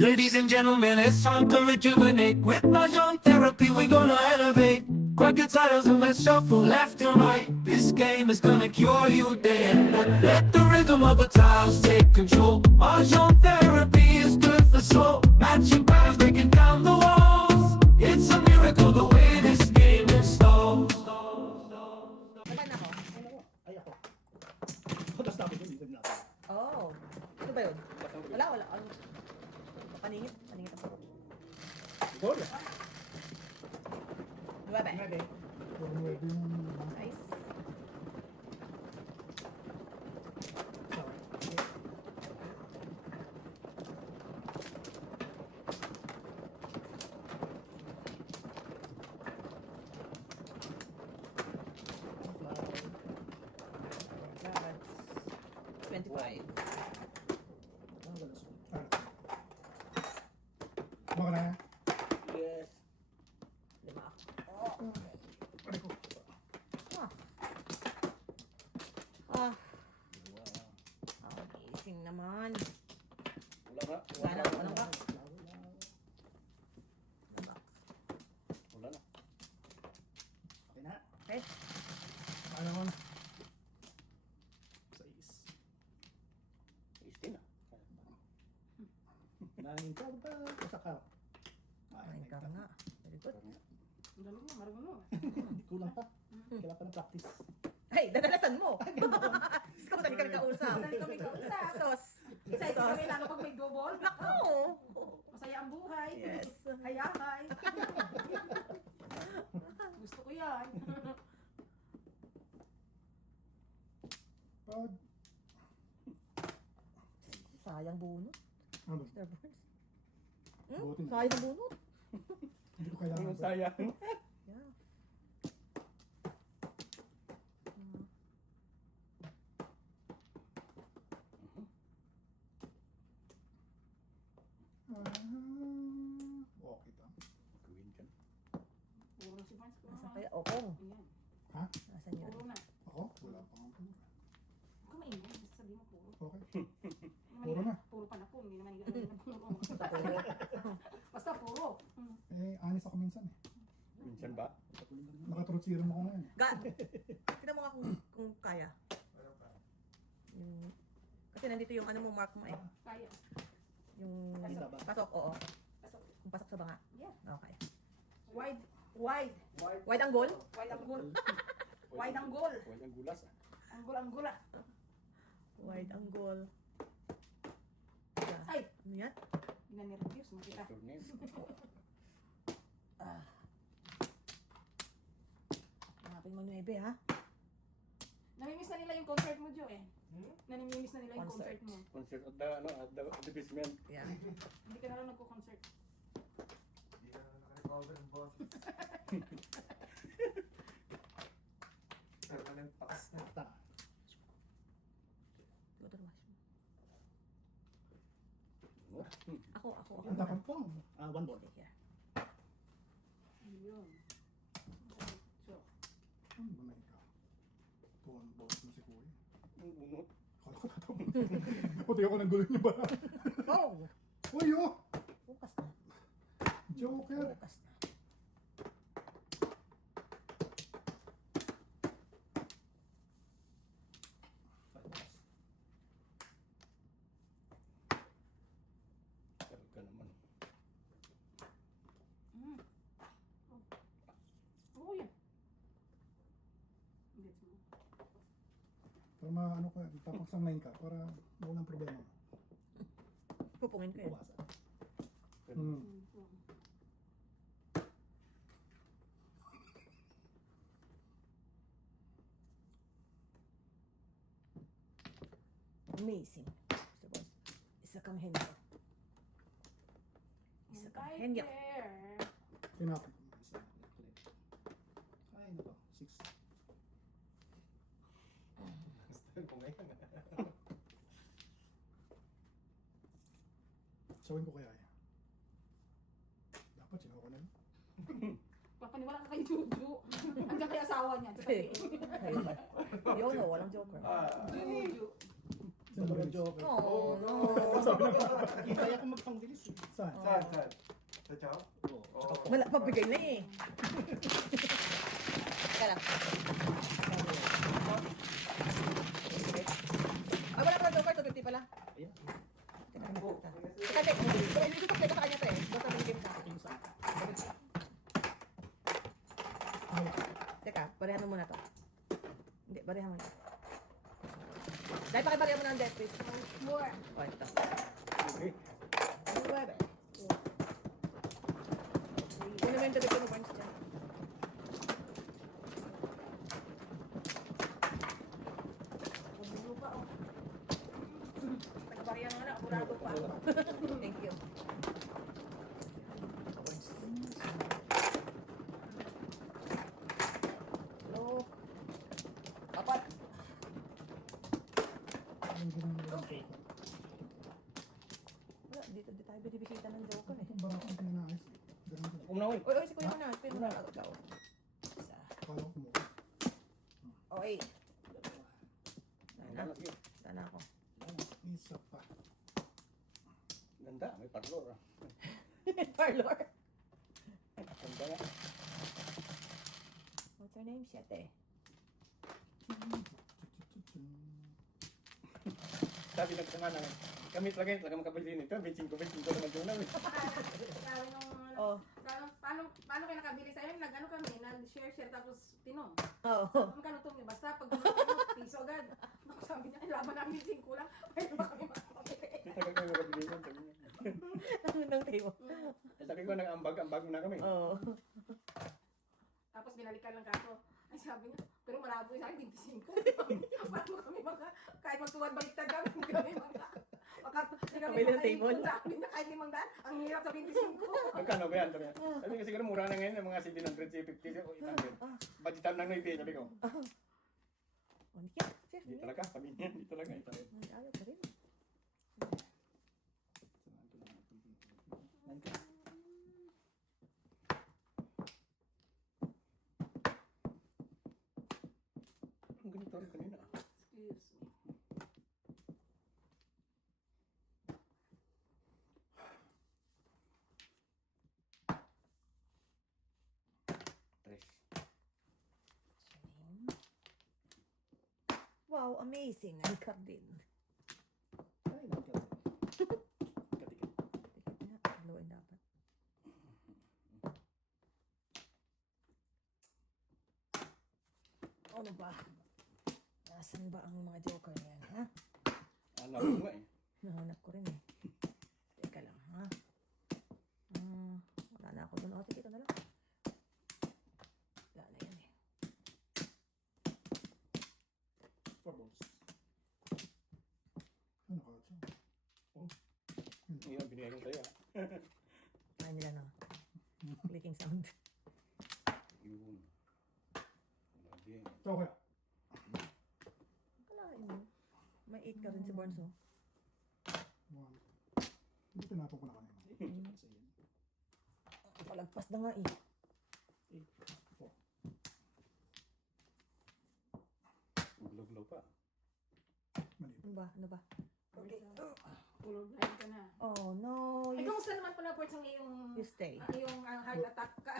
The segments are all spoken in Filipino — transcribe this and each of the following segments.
Ladies and gentlemen, it's time to rejuvenate. With Mahjong therapy, we're gonna elevate. Grab your titles and let's shuffle left and right. This game is gonna cure you day and night. Let the rhythm of the tiles take control. Mahjong therapy is good for soul. Matching patterns, breaking down the walls. It's a miracle the way this game installs. Saan ako? Ay ako. Tapos tapos yun, ibig natin. Oh. Ano ba yun? Wala. Ano? Paningit ako. Gloria. Diba ba? Nage. Nice. That's 25. Baka na yan. Yes. Lima. Aray ko. Ah. Amazing naman. Wala nga. Sana, ano ba? Wala na. Okay na. Okay. Ano ko na? Sa is. Isti na. Nangin ka ba? Kasaka. Ay, ka nga. Very good. Ang galing mo, marunong. Kulang pa. Kailangan pa ng practice. Hey, dadalasan mo. Ikaw dali kami kausap. Dali kami kausap. Sos. Excited kami lalo pag may double. Ako. Masaya ang buhay. Yes. Hayahay. Gusto ko yan. Pag. Sayang bunot. Ano? Mr. Burns. Buti na. Sayang bunot. Hindi ko kailangan. Ang sayang. Yeah. Okay ta. Queen dyan. Puro si Vance. Nasaan kaya? Okong. Ayan. Ha? Nasaan yun? Puro na. Ako? Wala pa nga puro. Huwag ka maingay. Basta sabihin mo puro. Okay. Hindi Puro na. Puro pala po. Hindi naman hindi puro. Basta puro. Anis ako minsan eh. Minsan ba? Naka-truth serum ako ngayon. Tignan mo nga kung kaya. Yung, kasi nandito yung ano mo, mark mo eh. Kaya. Yung Pasok. pasok, oo. Pasok. Yung pasok sa banga. Yeah. Okay. Wide. Wide ang goal? Wide ang goal. Wide ang goal. Wala ang gulas ah. Ang goal. Wide ang goal. Yeah. Ay! Ano yan? Hindi na ni-reviews. Makita. Turning. Hanapin mo 9 ha? Namimiss na nila yung concert mo, Jo eh. Namimiss na nila yung Concert. concert mo. Concert at the, ano, at the basement. Yeah. Hindi ka na lang nagko-concert. Hindi ka na naka-recover ng boses. Permanent pass na. Ta. Go to the washroom. Oh. Ako. Ang dapat po. One ball. Okay, here. Yun. So, Ano ba na ikaw? Tuwan boss mo si Kuya. Ang unot. Kala ko tatapos. Puti ako ng gulo niya ba? Oh! Uy oh! Bukas na. Joker! Bukas na. Talaga naman. oh yan. Gets mo. Para ano ka, tapos ang 9 ka para walang problema. Pupungin ko yun. Bawasan. Hmm. Amazing. Mr. Boss. Isa kang henyo. Isa kang henyo. Tinapit ko isa. Ay, ano to? 6. Gusto ko ngayon. Sawin ko kaya yan. Dapat sinuha ko na. Papaniwala ka kay Juju. Andiyan kay asawa niya. Sa tabi. Yun o, walang joker. Juju. Sa mga joker. Oh, no. Hintay ako magpangbilis eh. Saan? Saan? Saan? Sa chow? Oo. Wala, mabigay na eh. Teka lang. Ah, wala pala joker, 250 pala. Ayan. Teka, teka, teka. Hindi ko sa kanya to eh. Basta binigay mo sa akin. Yung saan? Teka, parehan mo muna to. Hindi, parehan mo na. Dahil pakiparehan mo na ang death wish. More. O, ito. Okay. Nuwebe. Kunin mo yung dabi ko ng points dyan. Bumilo pa, oh. Nagparihan mo na, apurado pa. Thank you. Hello. Apat. Yung ginagawa ng joker. Wala, dito di tayo binibisita ng joker eh. Kung barang ang pinanayos eh. Ganun din. Umnawi. Uy, uy, si Kuya muna. Kuya muna. Ikaw. Isa. Kala ko mo. O, eight. Ganda Sana. na, sige. Sana ako. Isa pa. Ganda, may parlor. Parlor. Ganda na. What's her name? Siete. Sabi ng kasama namin, kami talaga makabili nito. Bitching ko naman doon namin. Sabi nung, Oh. paano kayo nakabili sa'yo? Nag-ano kami, nag-share tapos tinom. Oo. Magkano to? Basta pag piso agad. Ako sabi niya, laban namin 5 lang. Pwede ba kami makakabili? Hindi talaga kami makabili yun. Sabi niya. Nang tayo. Sabi ko, nag-ambag na kami. Oo. Tapos binalikan lang kaso. Ay sabi niya, pero malabo yung sa akin, 25. Paano kami kahit magtuwad baliktad kami, hindi kami Kabili ng table. Sabi niya, kahit 500, ang hirap sa 25. Magkano ba yan? Sabi ko, siguro mura na ngayon, yung mga 700, 750, o 800. Budgetan lang ng sabi ko. Oh, hindi yan. Chef, Hindi talaga, sabi niya, hindi talaga. Ayaw pa rin. Ang ganito rin kanina. Excuse me. Tres. Wow, amazing. Angkat din. Ay, nagkala. Katikit. Tikit na. Haluin dapat. Ano ba? Nasaan ba ang mga joker na yan, ha? Alam ko nga eh. Nahanap ko rin eh. Teka lang, ha? Wala na ako dun. O, sige, ito na lang. Wala na yan eh. 4 balls. Ano ka? Hindi yung binigay ko sa'yo. Ayaw nila na. Clicking sound. Yun. Wala din. So, kaya. Kalahin mo. May 8 ka rin si Borns, oh. 1. Hindi tinapon ko na kanina. Palagpas na nga eh. 4. Gulaw-gulaw pa. Mali. Ano ba? Ano ba? Okay. Tulog na ka na. Oh, no. Ay, You, kamusta naman pala Ports ang iyong you stay. heart attack ka?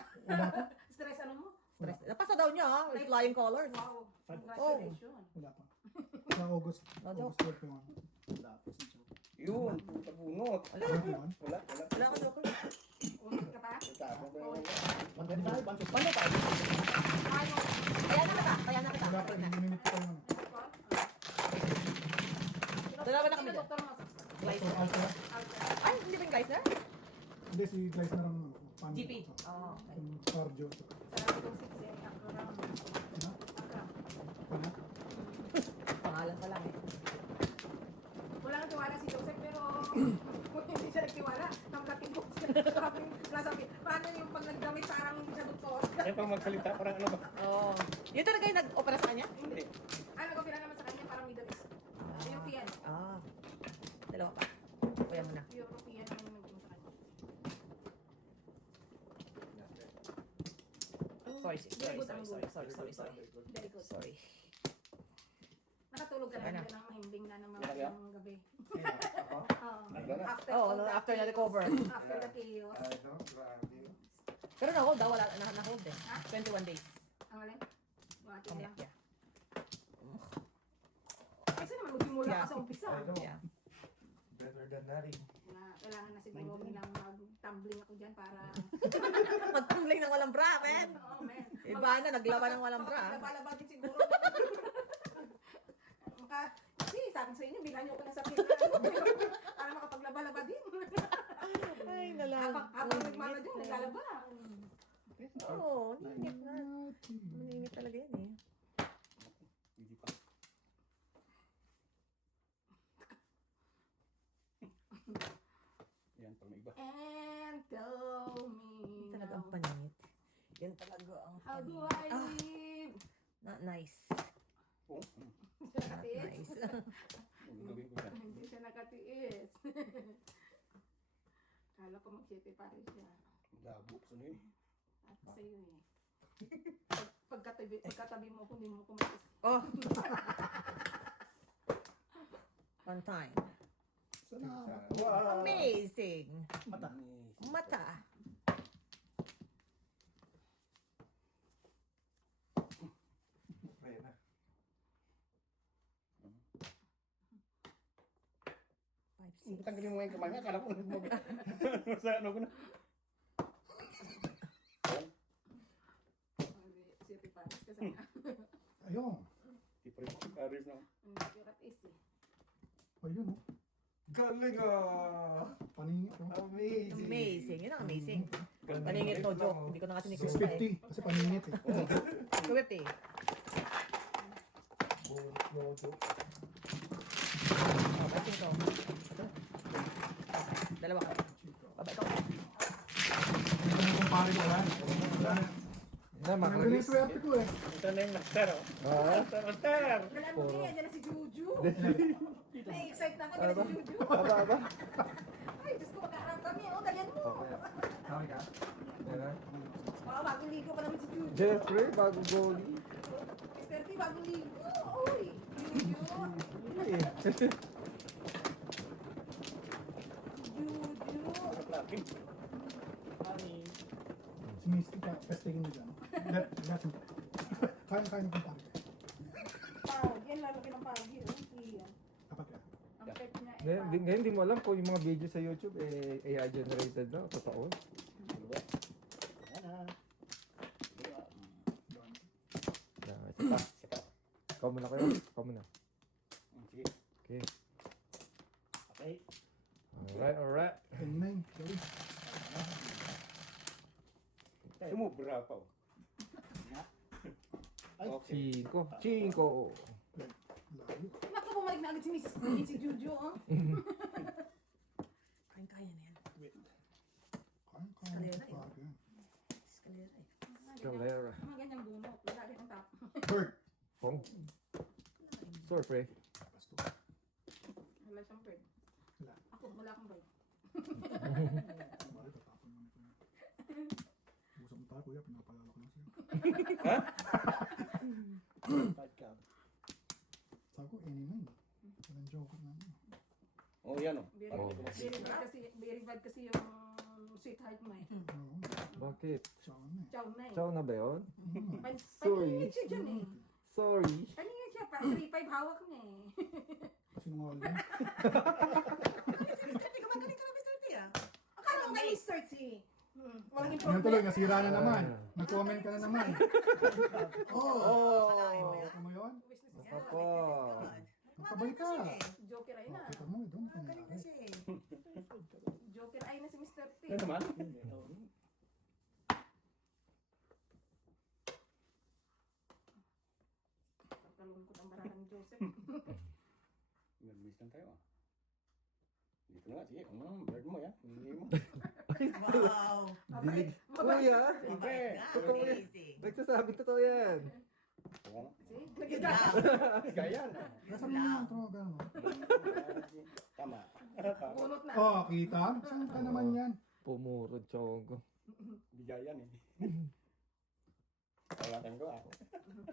Stress ano mo? Stress. Napasa daw niya, ha? With flying colors. Wow. Congratulations. Wala pa. Sa August. No joke. August 12 yun. Wala pa si Joe. Yun, puta bunot. Wala. Wala pa yun. Wala. Wala ka joker. Ulit ka pa? Tapos ko yung 125, 150. Banda tayo. Ano? Kaya na kita. Kaya na kita. Wala pa, hindi minute pa yun. Dalawa na kami Sino dyan. doktor mo? Dr. Alta. Ay, hindi ba yung guys na? Hindi, si Gleis na lang ano. Paano GP. ito? Oh, okay. Yung cardio. Sabi kong 6 yan. Akram. Ano? Akram. Ano? Pangalan pa lang eh. Wala nang tiwala si Joseph pero kung hindi siya nagtiwala, namkating ko siya. Sabi, paano yung pag nagdamit parang hindi siya doktor? Kaya pag magsalita, parang ano ba? Oh. Yun talaga yung nag-opera sa kanya? Hindi. Ano, nag-opera naman sa kanya parang Middle East. European. Ah. Dalawa pa. Kuya mo na. European ang naging sa kanya. Sorry. Very good ang goal. Sorry. Very good. Sorry. Naka Nakatulog ka Saka na na. ng mahimbing na ng Saka na? mga gabi. Ako? Oo. Ano na? After Oo, all that after na chaos. recover. After the chaos. Ano? Grabe. Pero na-hold daw, wala, na-hold eh. 21 days. Ang alin? Mga Oh, tila. yeah. Kasi naman magsimula Yeah. ka sa umpisa. Ano? Yeah. Better than nothing. Kailangan na siguro nilang mag-tumbling ako dyan para... Magtumbling ng walang bra, men. Oo, men. Iba na, naglaban ng walang bra. Laba-laba din siguro. Kasi sabi sa inyo, bilhan niyo ko na sa pila. Para makapaglaba-laba din. Ay, nalang. Habang nagmana dyan, naglalaba. Oo, nanginit na. Maningit talaga yan eh. Hindi pa. Yan, pag may iba. And tell me Talaga ang now, paningit. Yan talaga ang how do paningit. I live? Not nice. Oo. Hindi siya Not nakatiis. nice. Ang gagawin ko yan. Hindi siya nakatiis. Kala ko mag-siete pa rin siya. Labo ko na yun. At sa'yo eh. Pagkatabi mo ko, hindi mo ko matis. Oh! One time. Salamat. Wow! Amazing! Mata. Mata. Ayan na. 5, 6. Tanggalin mo nga yung kamay nga. Kala ko nagmabit. Sa ano ko na. Siete pa rin kasi Ayun. Di pa rin. Paris na. hindi ko katis eh. Ayun, oh. Galing ah! Paningit, oh. Amazing! Amazing. Yun ang amazing. Galing. Paningit no joke. Hindi ko na kasi nikuha eh. 650. Kasi paningit, eh. 250. No joke. Oh, bating ko. Ito. Dalawa ka. Baba ikaw. Hindi ko na kumpare ko, wala. Wala na. Na, Ang galing makalis. swerte ko, eh. Ito na yung master. Oh. Ah? Master! Galaan mo niya, dyan na si Juju. Na-excite na ako, dyan na si Juju. Aba. Ay, Diyos ko, magkaharap kami. Oh, dalian mo. Okay. Kami ka? Ayan na. Baka bagong ligo pa naman si Juju. Jeffrey, bago goalie. Mr. T, bagong ligo. Uy, Juju. Juju. Laking. Si Misty ka, pestingin mo dyan. Let him. Kaya na kumpare ko. Pag, yan lalaki ng pagi. Iyan. Dapat yan. Ang pet niya eh. Ngayon, di mo alam kung yung mga video sa YouTube AI generated na. Totoo. Yan na. Doon. Isa pa. Ikaw muna kayo. Ikaw muna. Sige. Okay. Okay. Alright. Tingnan, sorry. Sumubra pa. Oh. Okay. Cinco. Layo. Naku, bumalik na agad si Mrs. T, si Juju. Oh. Kaya na yan. Kaya Escalera, eh. kumpare yan. Escalera eh. Calera. Mga ganyang bunot. Wala rin ang top. Bird. Hong. Sorry. Pasto. Wala siyang bird. Wala. Ako, wala akong bird. Kumpare, tatapon naman ito na. Usap mo tayo, kuya. Pinapalala ko lang sa'yo. Sabi ko, any nine. Walang joke na. Oh, yan oh. Very bad kasi yung sweetheart mo eh. Oo. Bakit? Siya ano eh. Chow na eh. Ciao na ba yun? Hmm. Paningit siya dyan eh. Sorry. Paningit siya. 3-5 hawak niya eh. Sinungaling. Mr. T, kumagaling ka na Mr. T ah. Akala ko galing search eh. Walang Yan tuloy, improvement. nasira na naman. Nag-comment ka na naman. Oo. Ano mo yun? Papa. Magpabay ka. Joker ay na. Kita mo, doon ka Magaling na nangyari. siya eh. Joker ay na si Mr. T. Ano naman? Kalungkot ang barahan ni Joseph. Nag-miss lang tayo ah. Dito na nga. Sige, bird mo yan. Hindi mo. Wow. Dinig. Kuya. Hindi. Totoo yan. Amazing. Nagsasabi totoo yan. Oo nga. See? Good job. Gayan. Nasa mo yung troga mo? Tama. Bunot na. Oh, kita? Saan ka naman yan? Pumurod chongo. Bigayan eh. Wala tayong gawa.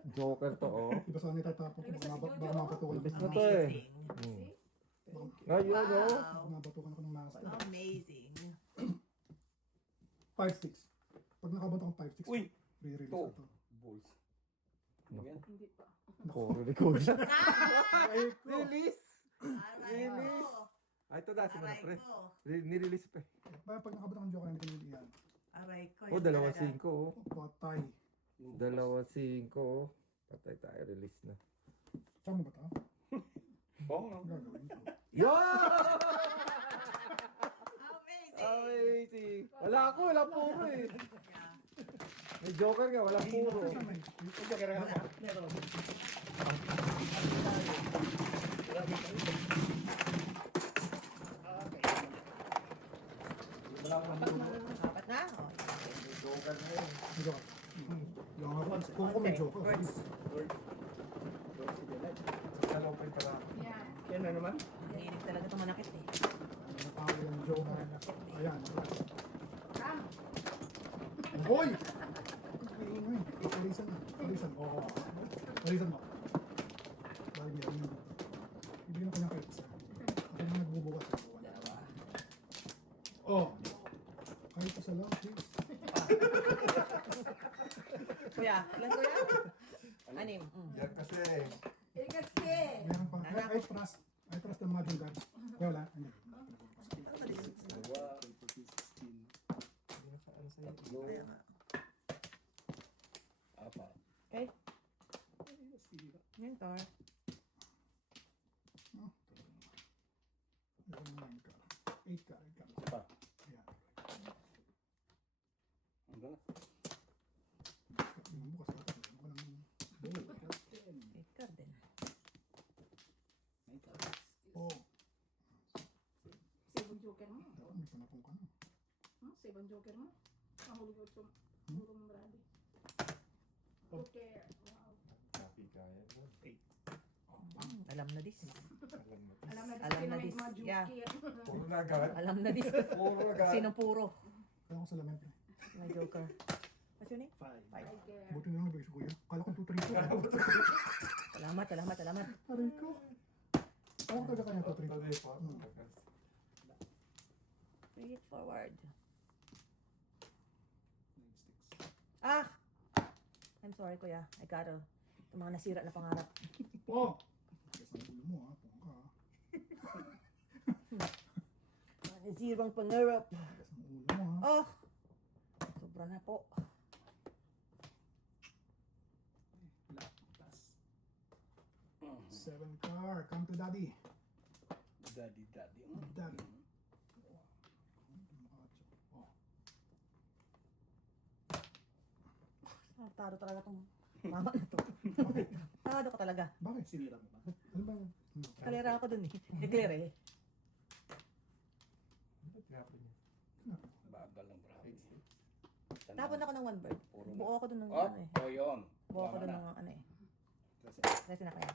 Joker to, oh. Iba saan itatapon ko. Baka mapatukan Ibis ako. na to eh. Amazing. Hmm. Ngayon, oh. Baka mapatukan ako ng master. Amazing. 5-6. Pag nakabot akong 5-6, Uy! re-release To. na to. Balls. Ano yan? Hindi pa. Puro record na. Release! Aray ko. Ay, ito na, simula Aray pre. ko. Nirelease pa eh. Pag nakabot akong joker, hindi ko nila yan. Aray ko. Oh, yun 2-5, talaga. oh. Patay. 2-5, oh. Patay tayo, release na. Saan mo ba ito? Oo nga. Ang gagawin ko. Yo! Amazing. Amazing! Wala ako, wala puro eh. Yeah. May joker nga, wala puro. Saan may? Ito kaya nga. Meron. Apat na? Oh. May joker na yun. May joker. Yung kung ako may joker. Birds. Dalawa pa yung pala. Yan. Yan na naman. Nanginig talaga itong manakit eh. Ang tawag yung joker. Ayan. Ram. Hoy! Ay, ingay. Palisan na. Palisan. Oo. Palisan mo. Dahil may amin dito. Ibigyan ko niya kayo isa. Ako na nagbubukas. Oh. Kahit isa lang, please. Kuya, ilan kuya? Anim. Mm. Yan kasi. Eh kasi. Meron pa. I trust the Magic Gods. Kaya wala. Hindi. Kaya nga. Apat. Okay. Mentor. Oh. Meron na 9 ka. 8 ka. 8 ka. Pa. Ayan. Ano na? Yung bukas ka. Ako lang. Eight card din. Oh. Seven joker mo. May panapong ka na. Seven joker mo. Ang huli ko ito. Huli mong grabe. Okay. Wow. Happy kaya mo. Alam na this. Alam na Alam na may this. mga Yeah. joker. Puro na agad. Alam na this. Puro agad. Sinong puro? Kaya ako sa lamin. pre. May joker. What's your name? 5. Okay. Buti na lang nabigay si kuya. Kala ko 2-3 ko. Salamat, salamat, salamat. Aray ko. Ako talaga kaya 2-3 ko. Tuloy po. Bring it forward. Ah! I'm sorry, kuya. I gotta. Itong mga nasira na pangarap. Oh! Yes, ang ulo mo ha. Pongka ha. Mga nasirang pangarap. Yes, ang ulo mo ha. Oh! Sobra na po. Seven car. Come to daddy. Daddy. Daddy. Oh. Tado talaga tong mama na to. Tado ka talaga. Bakit? Sinira mo ba? Ano ba yun? Kalera ako dun eh. Declare eh. Bagal ng bracket. Tapon ako ng one bird. Puro na. Buo ako dun ng Oh, ano eh. oh yun. Buo ako Tama dun na. ng ano eh. Kasi, Kasi na kaya.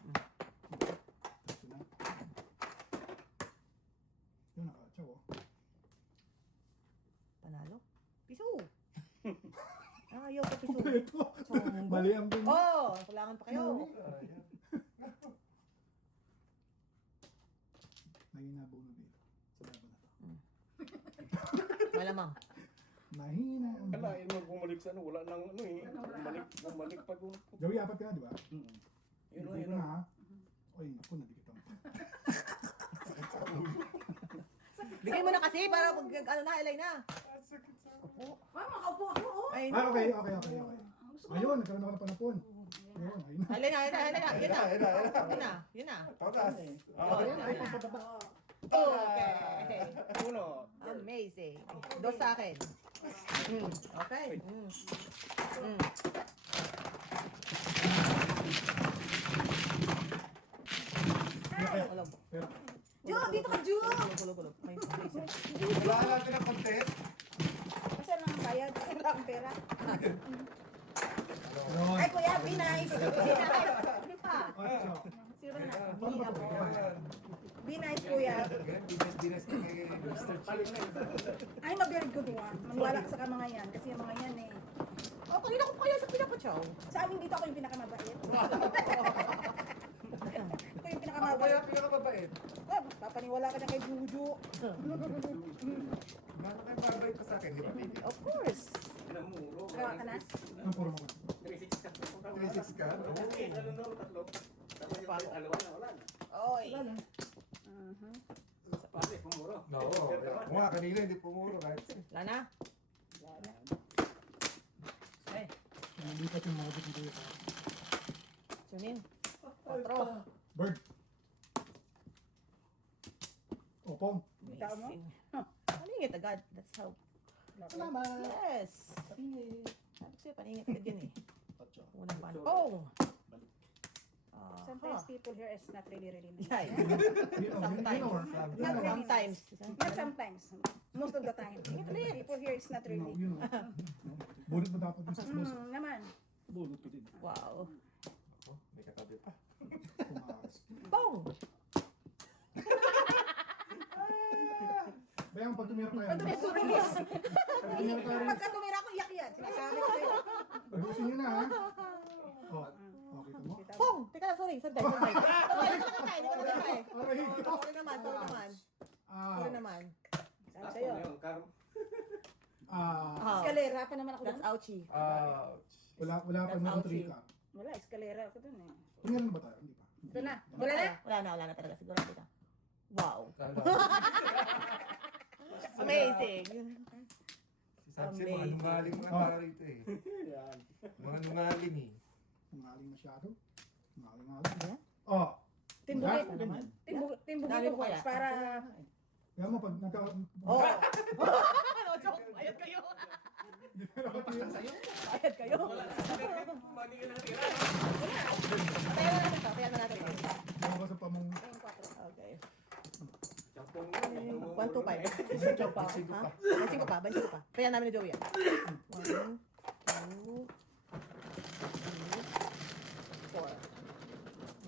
Ito na. Yun, nakatsaw oh. Panalo? Piso! Ayaw ko piso. Ito. Mali ang bin. Oh! Kulangan pa kayo. Mahina buo na dito. Sa laban na to. Malamang. Mahina ang bin. kalain mo bumalik sa ano, wala nang ano eh. Bumalik pag Joey, apat ka na, di ba? Yun o, Hindi yun ko o. na ha. Oy, naku, nadikit ako. Bigay mo na kasi para pag ano na, ilay na. Mama, makaupo ako. Oh. Ay, Ah, okay. Ayun, nagkaroon ako ng panapon. Ayun, ayun. ilay na. Yun na. Todas. Oh, yun na. Okay. Uno. Amazing. Dos sa akin. Okay. Kulog. Pero, Jo, dito ka, Jo. Kulog. May isa. Wala natin ang content. Kasi lang kaya, kasi lang ang pera. ayun. Ay, kuya, be nice. Be nice. Pa. Otso. Zero na. Paano ba ito? Be nice, kuya. Dinas na kay Mr. Ay, mag-very good one. Maniwala ka sa mga yan. Kasi yung mga yan eh. Oh, kanina ko kaya sa pinapatsaw. Sa amin dito ako yung pinakamabait. Ako yung Ako pinakamabait. kaya pinakamabait. Oh, papaniwala ka na kay Juju. Bakit kayo mabait pa sa akin? Di ba, baby? Of course. Pinamuro. Gawa ka na? Ang puro mo. 3-6 ka. 3-6 ka? Oo. Tatlo. Tapos yung dalawa na, wala na. Oy. Mhm. Pati, pumuro. Oo. Ako nga, kanina hindi pumuro kahit. Wala na. Okay. Nalipat yung mga dito yun. Sunin. 4. Bird. O, Pong. Ikaw mo? Amazing. Paningit agad. That's how. Salamat. Yes. Patingin. Sabi ko sa'yo, paningit agad yan eh. Tatsa. Unang panpong. Sometimes people here is not really nice. Yeah. Sometimes. Sometimes. Not sometimes. Most of the time. People here is not really. You know. Bunot mo dapat yung sa boss. Naman. Bunot ko din. Wow. Ako, may katabi pa. Pumakas. Pong! Bayang pag tumira tayo. Pag tumira Pag tumira tayo. Pagka tumira ko, iyak yan. Sinasabi ko sa'yo. Ayusin nyo na ha. Oh. Okay mo. Pong! Teka lang, sorry. Sorry, sorry. Sorry, hindi ko natry. Hindi ko natry. Aray. Sorry naman, sorry naman. Sorry Ah. naman. Sabi sa'yo. Ah. Escalera pa naman ako That's doon. ouchie. Ouch. Wala pa That's naman ouchie. trika. Wala, escalera ako doon eh. Tumira na ba tayo? Hindi pa. Ito na. Wala na? Wala na talaga. Siguro kita. Wow. Kala ko. Amazing. Si Samsi, mga Amazing. nungaling mga tao rito eh. Mga nungaling eh. Nangaling masyado. Nangaling. Yeah. Oh. Timbugin. Lahat, ganyan. Timbugin Dali ko mo kaya. para... Kaya mo pag nagka... Oh. No joke. Ayat kayo. Ayat kayo. Tayo na natin to. Mga sa pamong... Okay. Champong 1, 2, 5. Bansin pa. Ha? Bansin ko pa. Bansin ko pa. Kaya namin ni Joey yan. 1, 2, 3, 4.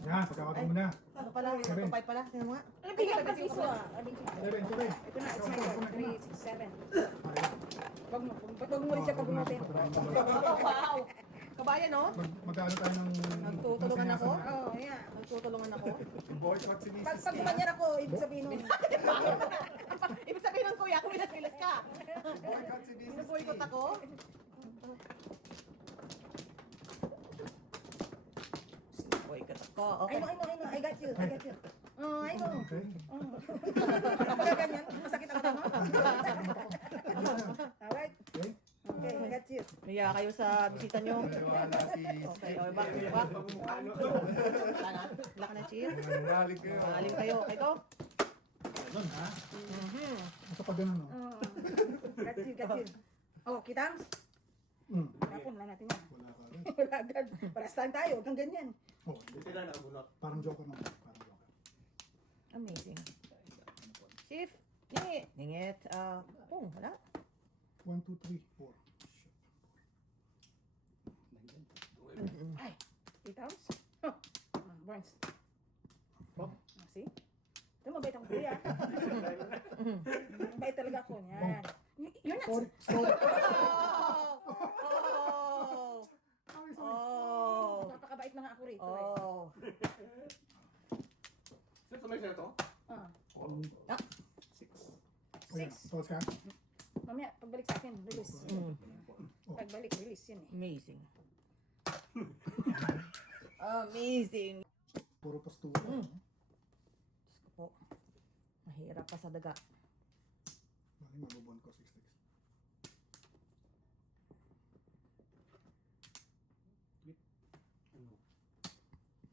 Yan, pagkakataon mo na. Ano pala? 1, 2, 5 pala. Tingnan mo nga. Ano bigyan ka piso ah? Abing siya. 7, 7. Ito na, it's my turn. 3, 6, 7. Wag mo rin siya pagunutin. Oh, wow. Kabayan, no? Magkano tayo ng... Nagtutulungan ako? Oh, yeah. Nagtutulungan ako. Boycott si Mrs. Pag gumanyan ako, ibig sabihin nun. Ibig sabihin nun, kuya, kung ilas ka. Boycott si Mrs. Naboykot ako? Boykot ako. I Okay. know. I got you. Oh, I know. Okay. Kapag ganyan, masakit ang tama. Alright. Okay. Okay, I got you. Naya kayo sa bisita nyo. Wala si... Okay, back. Wala na. Wala ka na, cheer. Mga nungaling kayo. Maaling kayo. Okay ko? Doon ha? Mhm. Basta pag ganun no? Oh, got you. Oh, kitang? Tapon lang natin yan. Wala ka agad. Wala agad. Parastahan tayo, huwag kang ganyan. Oh, Sila na bunot. parang joker naman. Parang joker. Amazing. Chief, ningit. Ningit. Pong, wala. 1, 2, 3, 4. Ay, kitang? Oh, Burns. Oh. See? Ito, mabait ako kuya. Mabait talaga ako. Yan. You're not... Sorry. Sorry. Oh! Sorry, sorry. Oh! Napakabait na nga ako rito eh. Oh! Sir, tumay sir to? Ah, Oh, yan. 6. Thoughts ka? Mamaya, pagbalik sa akin, release. Mm. Pagbalik, release yun eh. Amazing. Amazing. Puro postura. Diyos ko po. Mahirap pa sa daga. Bakit mabubuan ko 6 sticks?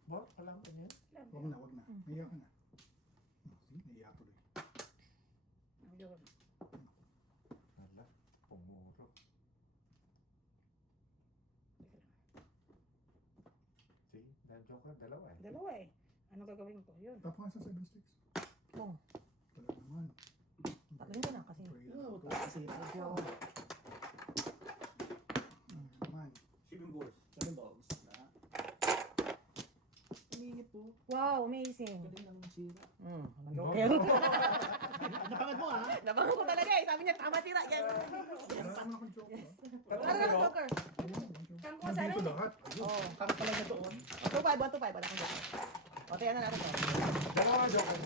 What? Alam ko niya. Wag na, wag na. Naiya ka na. See, naiya tuloy. Ayun. Hala, pumuro. See, dahil joker, dalawa eh. Dalawa eh. Ano gagawin ko? Yun. Tapos nga sa 7 sticks. Pong. Talaga naman. Tagalin ko na kasi. Pray na. Kasi medyo... Ano naman. 7 balls. Wow, amazing. Joker. Napangad mo ha? Nabangan ko talaga eh. Sabi niya, tama sira. Yes. Wala naman akong joker. Ano na, Joker? Oo. Kami pala na doon. 2.5, 1.5. Wala kang joker. O, tiyan na natin to. Dalawa joker.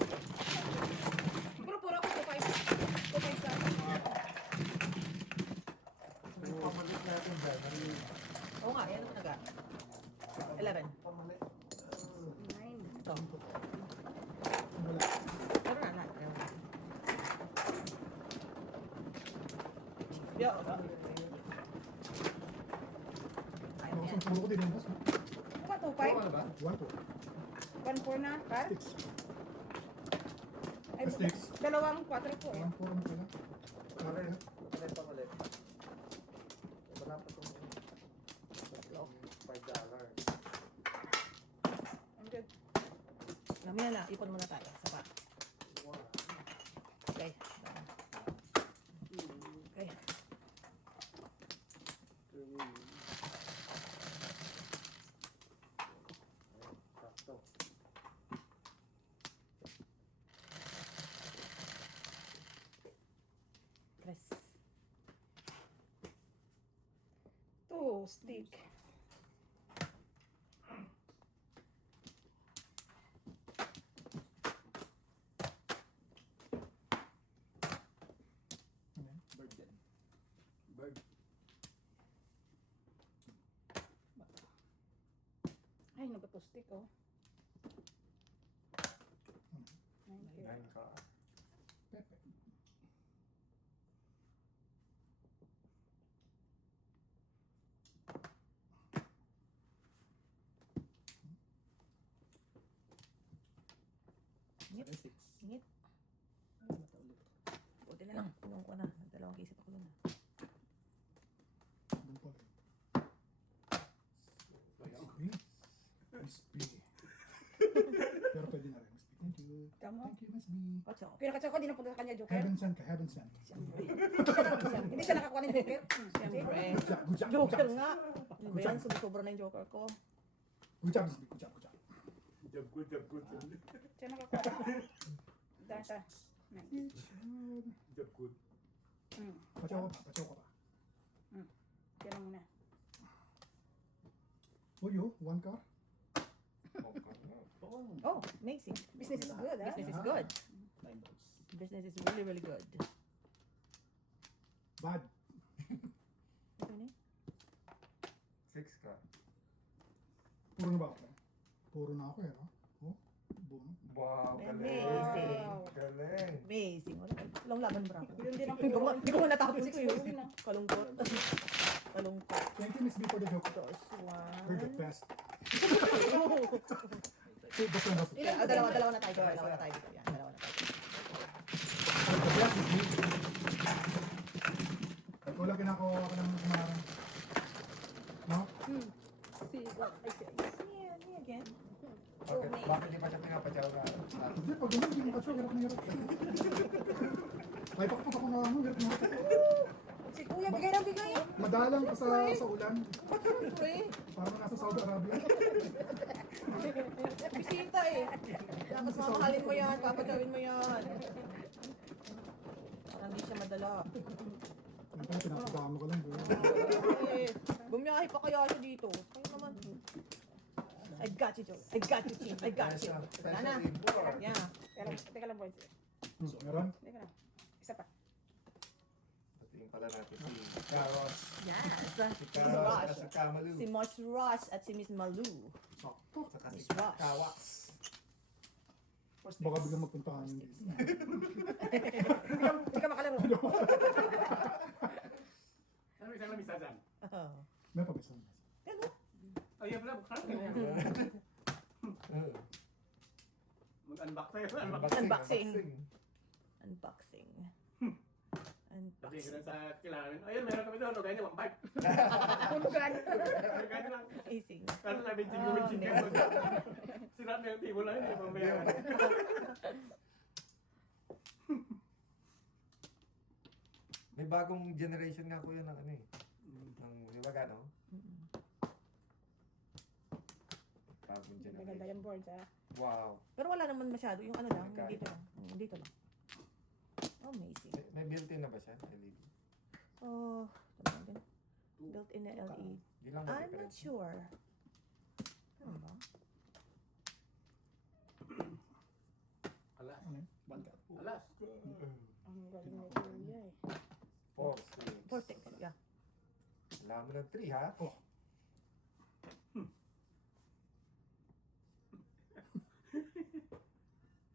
Puro-puro ako 2.5. 2.5 ka. Pamalit natin dyan. Oo nga, yan ang naga. 11. Pamalit. 9. Ito. Wala. Meron na, lahat. Meron na. Yo. Ayaw Ako yan. sa puro ko din yung boss. Ba, 2.5? Ano ba? 1.4 na, Carl? Sticks. Ay, Sticks. dalawang 4 po eh. 1, 4 ang pala. Pamalit. Pamalit, pamalit. Wala pa itong $5. I'm good. Mamaya na, ipon muna tayo. Sapa. Okay. Okay. Sakto. Press. 2 stick. Bird yan. Bird. Ay, nagka-stick oh. Thank you. 9 ka. Pepe. Ingit. 6. Ingit. Buti na lang. Pinong ko na. Dalawang isip ako dun. Doon pala. Miss B. Pero pwede na rin, Miss B. Thank you. Tama. Thank you, Miss B. Ocho. Pinakatsa ko, di na punta sa kanya, Joker. Heaven sent ka, heaven sent. Hindi siya nakakuha ng Joker. Siyempre. Good job, good job, good Joker job. nga. Ano ba yan? Sobra na yung joker ko. Good job, Miss B. Good job, good job. Jab good. Siya nakakuha. Data. Jab good. Pachaw ka pa, pachaw ka pa. Siya na muna. Uyo, 1 car. Oh, amazing. Business is good, ha? Business is good. Business is really, really good. Bad. Ito na. 6 ka. Puro na ba ako? Puro na ako eh, no? Oh, boom. Wow, Amazing. Galing. Amazing. Walang laban mo rapo. Yun din ang Hindi ko nga natapos ko Yun yun. na. Kalungkot. Kalungkot. Thank you, Miss B, for the joke. Dos, You're the one. best. Two different house. Dalawa na tayo. Dalawa na tayo dito. Yan, dalawa na tayo. You're the best, Miss B. Ikaw lang kinakawa ka ng kumarang. No? See what I say. Yeah, me again. Bakit di pa siya pinapachaw na? Hindi, pag ganun, hindi mo ka hirap na hirap. May pakpak ako na ano, hirap na hirap. Si Kuya, bigay ng bigay. Madalang ka sa ulan. Siyempre. Parang nasa Saudi Arabia. Bisita eh. Dapat mamahalin mo yan. Papatawin mo yan. Parang hindi siya madala. Ang pala, pinapagama ko lang. bro. Eh, bumiyahe pa kaya siya dito. Ayun naman. I got you, Joe. I got you, Chief. I got you. Wala na. Yeah. Teka lang, boys. Meron? Teka lang. Isa pa. Patingin pala natin si Karos. Yes. Si Si Karos Rush. at si Kamalu. Si Mosh Rush at si Miss Malu. Sakto. Saka si Miss Rush. Kawax. Baka biglang magpuntahan yung dito. Hindi ka makalaro. Ano isang lamisa dyan? Oh. May pabisan. Ganun. Ay, yan pala, buksan ka na yan. Mag-unbox tayo. Unboxing. Unboxing. Sabi ko Unboxing. lang sa kilalanin, ayun, meron kami doon, lugay niya, 1.5. Hulugan. Lugay niya lang. Amazing. Kaso sabi, Oh, ching-ching no. ka. Sinat na yung table lang, hindi pa mayaman. May bagong generation nga kuya ng ano eh. Ng liwaga, no? Mm-mm. Bagong Maganda generation. yung boards, ha? Wow. Pero wala naman masyado. Yung ano lang, Magkano? dito lang. Dito lang. Amazing. May built-in na ba siya? LED? Oh, ano ba yun? Built in na LED. Di lang I'm not difference. sure. Ano ba? Alas. Ano yun? Bangkat. Alas. Ang galing ni Kuya eh. 4, 6. 40. Yeah. Alam mo ng 3 ha? Oh,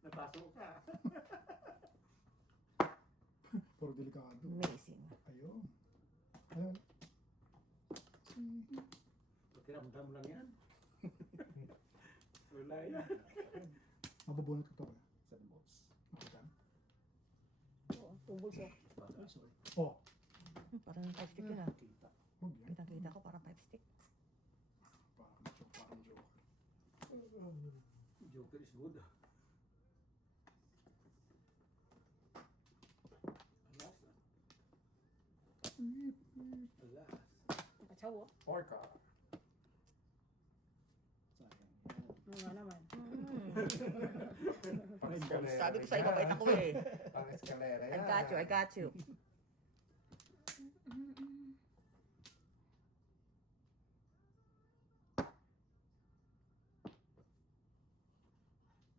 Napasok ka. puro delikado. Amazing. Ayun. Ayun. Pakiramdam lang yan. Wala yan. Mabubunot ko to. 7 volts. Makita? Oo, tubos oh. Sorry. Oh, Parang 5 stick yun ah. kita. Huwag yan. Kitang-kita ko parang 5 stick. Parang joke. Joker is good. Alas. Alas. Nakatsaw oh. 4 ka. Sayang. Ano nga naman. Pang-eskalera. Sabi ko sa'yo, mabait ako eh. Pang-eskalera I yan. got you, I got you.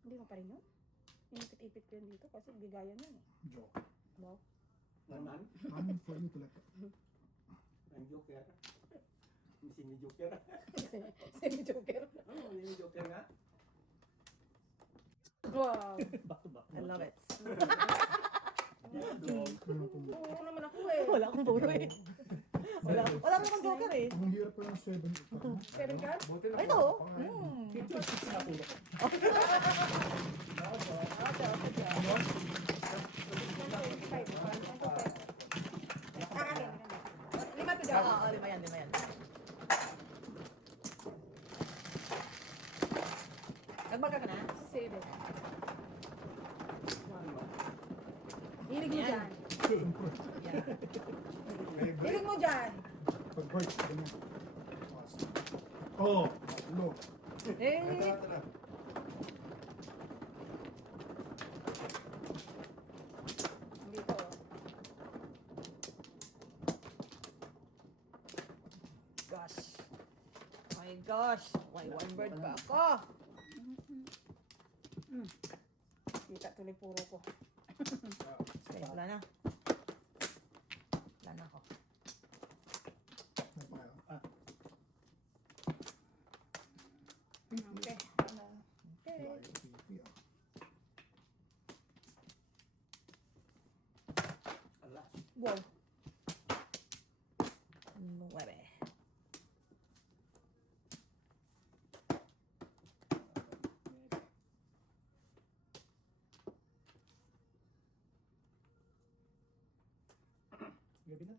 Hindi mo pa rin yun. Inipit-ipit ko yun dito kasi bigayan yun eh. Joke. Wow. Naman. I'm for you to let go. Ang Joker. Sini Joker. Semi-joker. Sini Joker nga. Wow. Back to back. I love it. Ano po? Oo naman ako eh. Wala akong puro eh. Wala akong joker eh. Ang hirap ko ng 7. 7 cards? Buti na Ay, ito oh. Lima to Oo, dyan. oo, lima yan. Nagmarka ka na? 7. Hilig mo Yan. dyan. Yeah. Hilig mo dyan. Pag break, ganyan. Oh, ulo. Eh, Ito na. Dito oh. gosh. My gosh. Why one bird pa ako? Kita tuloy puro ko. Okay, wala na. Wala na ako. Ano pa kayo? Okay. Layo sa pipi ah. Alas. Wow. 9. Gabi na.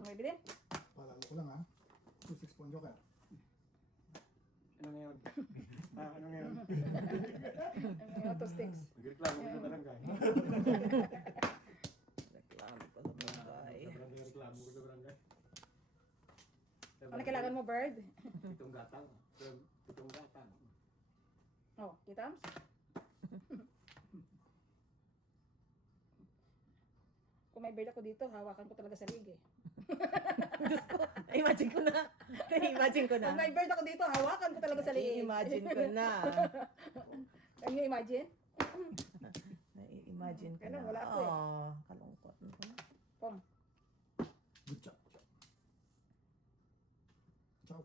Okay, bilhin? Palalo ko lang ha. 2-6 point joker. Ano ngayon? Ano ngayon? Auto sticks. Nagreklamo ko sa barangay. Reklamo ko sa barangay. Sa barangay, reklamo ko sa barangay. Ano kailangan mo, bird? Pitong gatang. Pitong gatang. Oh, kita? Kung may bird ako dito, hawakan ko talaga sa rig eh. Diyos ko. Imagine ko na. Imagine ko na. Kung may bird ako dito, hawakan ko talaga sa rig. Imagine ko na. Can you imagine? Imagine ko na. Ganun, wala ako eh. Kalungkot. Pong. Good job. Ciao.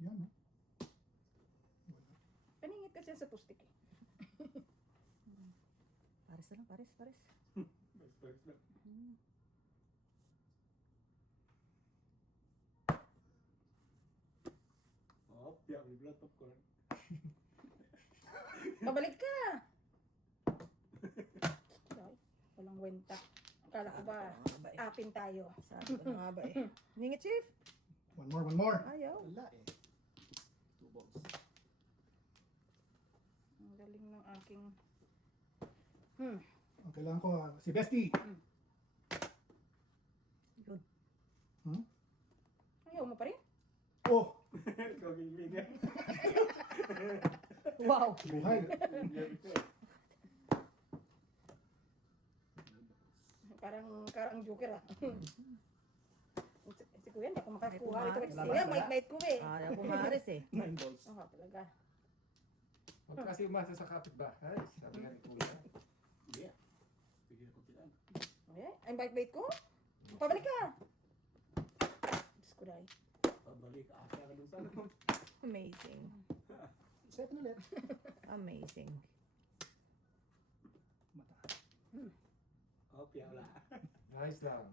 Yan ha. Wala. Paningit kasi sa pustik eh. Pares na lang, pares. Best na. Oh, piyak may blood popcorn. Pabalik ka! Ay, walang wenta. Akala ko ba, apin tayo. Sabi ko na nga ba eh. Ningi Chief? One more. Ayaw. Wala eh. 2 balls. Ang galing ng aking... Ang kailangan ko si Bestie. Yun. Huh? Ayaw mo pa rin? Oh! Ikaw kaibigan. Wow. Buhay. Parang joker ah. Si Kuya, hindi ako makakuha. Ay, Ito, kumain. si Kuya, mait-mait ko eh. Ah, yung pumaris eh. 9 balls. Oo, talaga. Huwag kasi umasa sa kapitbahay. Sabi nga ni Kuya. Hindi ah. Bigyan ko sila. Eh, ang bait-bait ko. Pabalik ka. Diyos ko dahil. Pabalik. Kaya ka dun sa ano. Amazing. Set na ulit. Amazing. Mata. Oh, piyawala. Nice lang.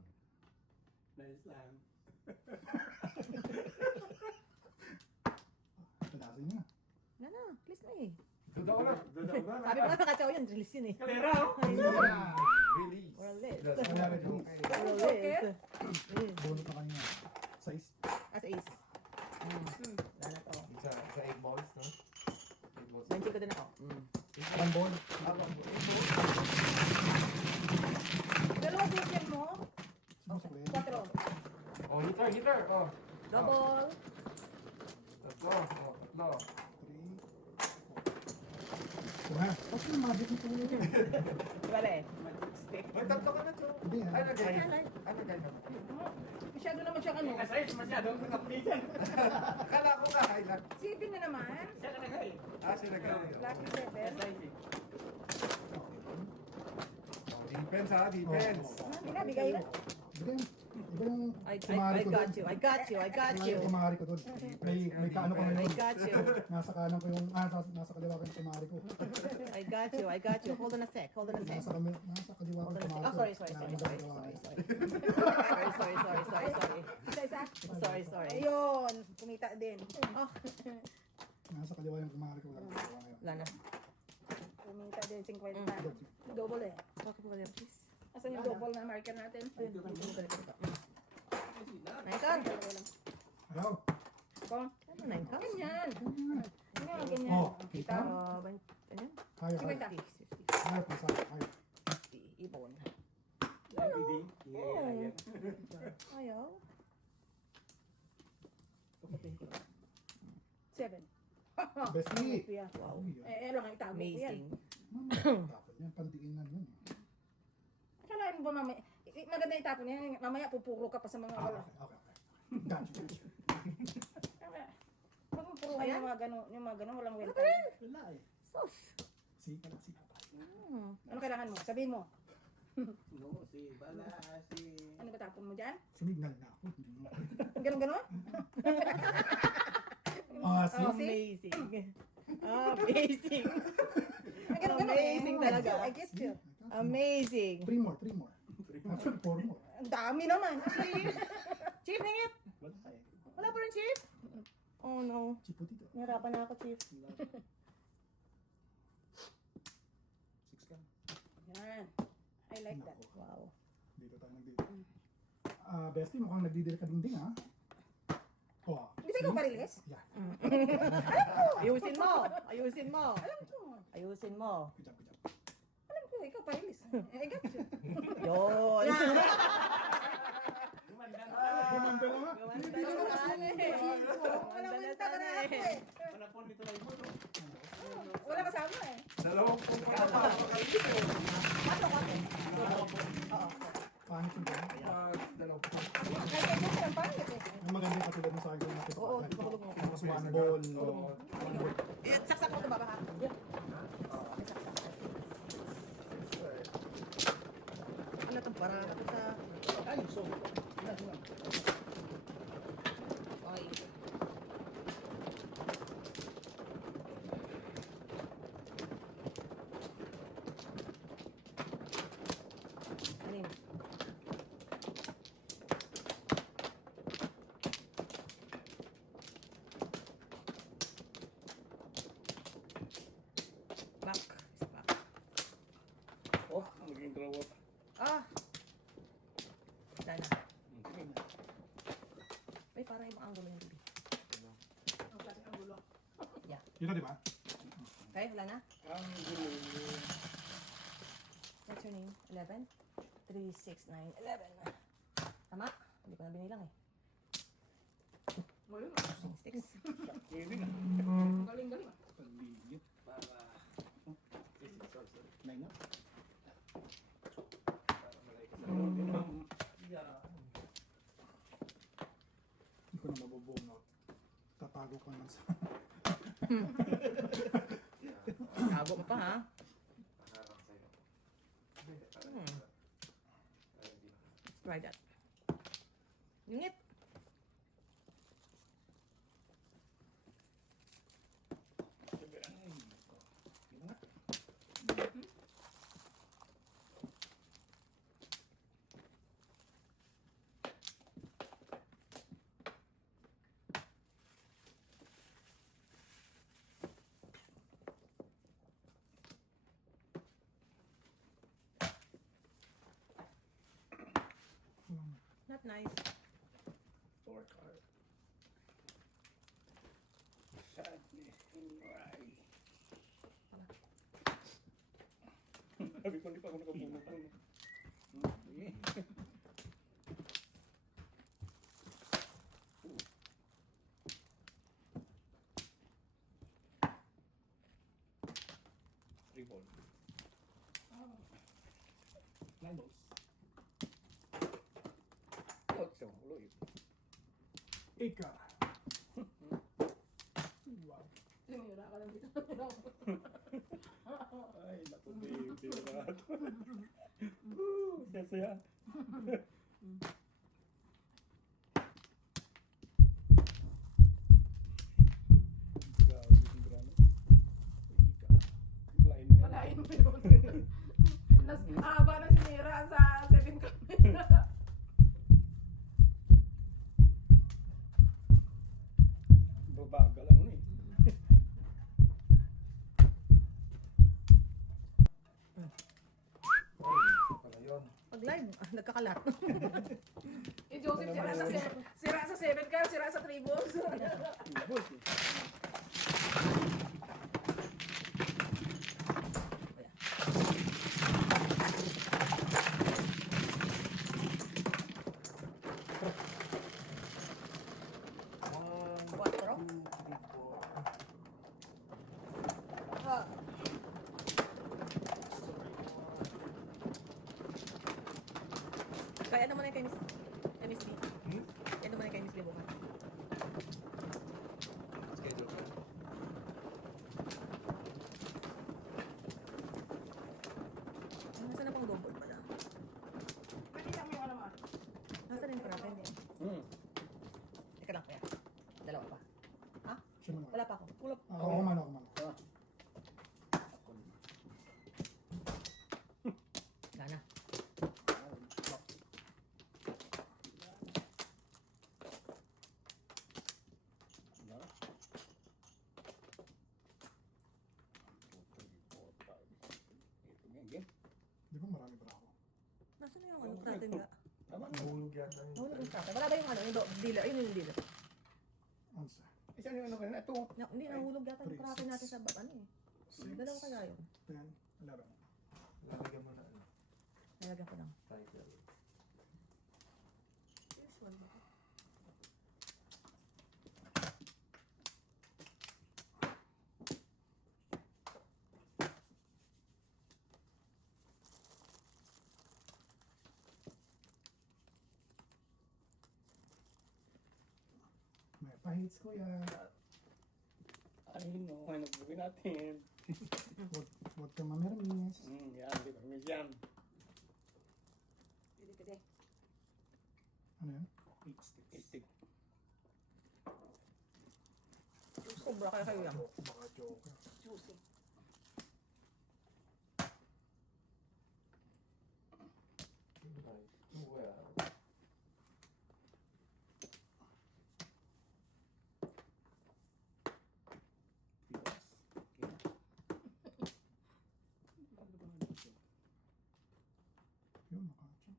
Nice lang. Tadasin niya. Nana, please na eh. Duda ko na. Doon ba? Sabi ko nga nakataw yan, release yun eh. Kalera oh. Release. Or less. That's Wala what I rin. do. Or less. Bunot na kanina. Size. As ace. Wala na to. Sa 8 balls, no? 8 balls. Benching ko din ako. One ball. Dalawa bigyan mo. Sino sa kuya? 4. Oh, hitter. Oh. Double. Tatlo. Oh, tatlo. 3, 4. Kuha. What's yung magic nito? Bale. Magic stick. May tatlo ka na, Chong. Hindi, Ay, nagay. Ay, Ano nagay naman? Masyado naman siya ano. Yung size masyadong kapilitan. Akala ko nga, highlight. 7 na naman. Siya ka nagay. Ah, siya nagay. Lucky 7. Size eh. Oh, defense ha, defense. Hindi na, bigay na. Iba yung I kumari ko got doon. you. I got you. I got you. Kumari ko doon. May kaano ko I ngayon. got you. Nasa kanan ko yung, nasa kaliwa ko yung kumari ko. I got you. I got you. Hold on a sec. Hold on a sec. Nasa kaliwa ko Hold on yung a sec. kumari Oh, ko. sorry. Isa-isa. Sorry. Ayun, kumita din. Oh, Nasa kaliwa yung kumari ko. wala na. Kumita din 50. Double eh. Bakit mo kaya, please? Asan yung double na marker natin? Ayun, Nainkan. dalawa lang. Ayaw. Kung, Ano, nainkan? ganyan. Ganyan, ganyan. Oh, kita? Ano? Ayaw. 50. 50. Ayaw. Pisa. Ayaw. 50. Ibon. Yan, Didi. Yeah. Ayaw. 7. Bestie. Kuya. Wow. Eh, lang ang itago ko yan. Amazing. Dapat yan. Pandiinan yun. Akalain mo ba mamaya? Maganda itapon yan. Mamaya pupuro ka pa sa mga wala. Okay. Gotcha. Pupuro ka Ayan. yung mga ganun, walang welcome. Wala eh. Sus. Sika. Ano kailangan mo? Sabihin mo. No, si Bala, si... Ano ba tapon mo dyan? Sumignal na ako. Ganun? See? Amazing. Amazing. Ganun. Amazing talaga. I get you. Amazing. 3 more. Actually, 4 more. Ang dami naman. Chief, ningit. Wala eh. Wala pa rin, Chief? Oh, no. Chiputito. Nahirapan na ako, Chief. 6 ka. Yan. I like that. Wow. Dito tayo nagdito. Bestie, mukhang nagdidiri ka dingding ha. Oh, Hindi ba ikaw karilis? Yeah. Ayusin mo. Ayusin mo. Alam ko. Ayusin mo. Good job. Alam ko, ikaw karilis. I got you. Yun. Gumanda na. Kumanda na nga. Gumanda na sana eh. Walang Gumanda na winta ka sana na ako eh. eh. Manapon dito lang mo. Wala kasama eh. Dalawang pupunta pa ako kayo. Pangit yung gano'n. Dalawang Ay, kaya mo ang pangit eh. Ang maganda yung katulad mo sa akin natin. Oo, tulog mo. Tapos one ball. Saksak mo ito, baba ha. Ano itong parang sa... Ay, so. Ay. Ano yun? Back. Is back. Oh, maging draw up. Ah! Wala na. Ay, parang ibang angulo yung bibi. Ang pati ang gulo. Dito, di ba? Okay, wala na? Ang gulo. What's your name? 11? 3, 6, 9, 11. Tama? Hindi ko na binilang eh. Ngayon, 6. Pwede na. galing-galing. Paligid. Para... Sorry. 9 na. Para malay ka sa loob. Tago ko naman sa... Tago mo pa ha. Harap sa'yo. Let's try that. Ngit. Not nice. Work hard. Sadness in your eyes. Sabi ko, hindi pa ako nakapuno-puno. Sige. Revolve. Nine balls. Ocho, uloy. Ika. Wow. Lumira ka lang dito. Ay, naku, baby. Saya-saya. Grabe, sigurado. Ika. Lain mo yan. Malain mo yun. Nas, haba na sinira sa 7 camera. Babagal lang ano eh. Pala yun. Pag live, nagkakalat. Eh, Joseph, sira sa 7 ka, sira sa 3 balls. Ibos eh. Quattro? 2, 3, 4. Ah. Kaya naman yung kay Miss B. Kaya naman yung kay Miss B bukas. Schedule ka. Nasaan na pang double pala? Nakita mo yung ano mo. Nasaan na yung parapen eh? Teka lang kaya. Dalawa pa. Siya naman. Wala pa ako. Wala pa. Ako man, ako man. Gana. Di ba marami pa ako? Nasaan na yung ano natin ga? Nahulog yata yun. Nahulog yung strato. Wala ba yung ano? Yung dealer? Ayun yung dealer. Answer. Isa yung ano kanina, ito. Hindi, nahulog yata yung Three, parapen natin six. sa ano eh. 6, Dalawa kaya yun. 10, 11. Lalagyan mo na ano. Nalagyan ko lang. Title. This one. May pa-hits ko yan. Ay, no. Ay, nagbugi natin. Huwag ka mamermis. Yan, di ba? Miss yan. Pwede. Ano yan? Istik. Sobra kaya kayo yan. Baka joker. Juicy. Nice. Well. Yun, nakatsa.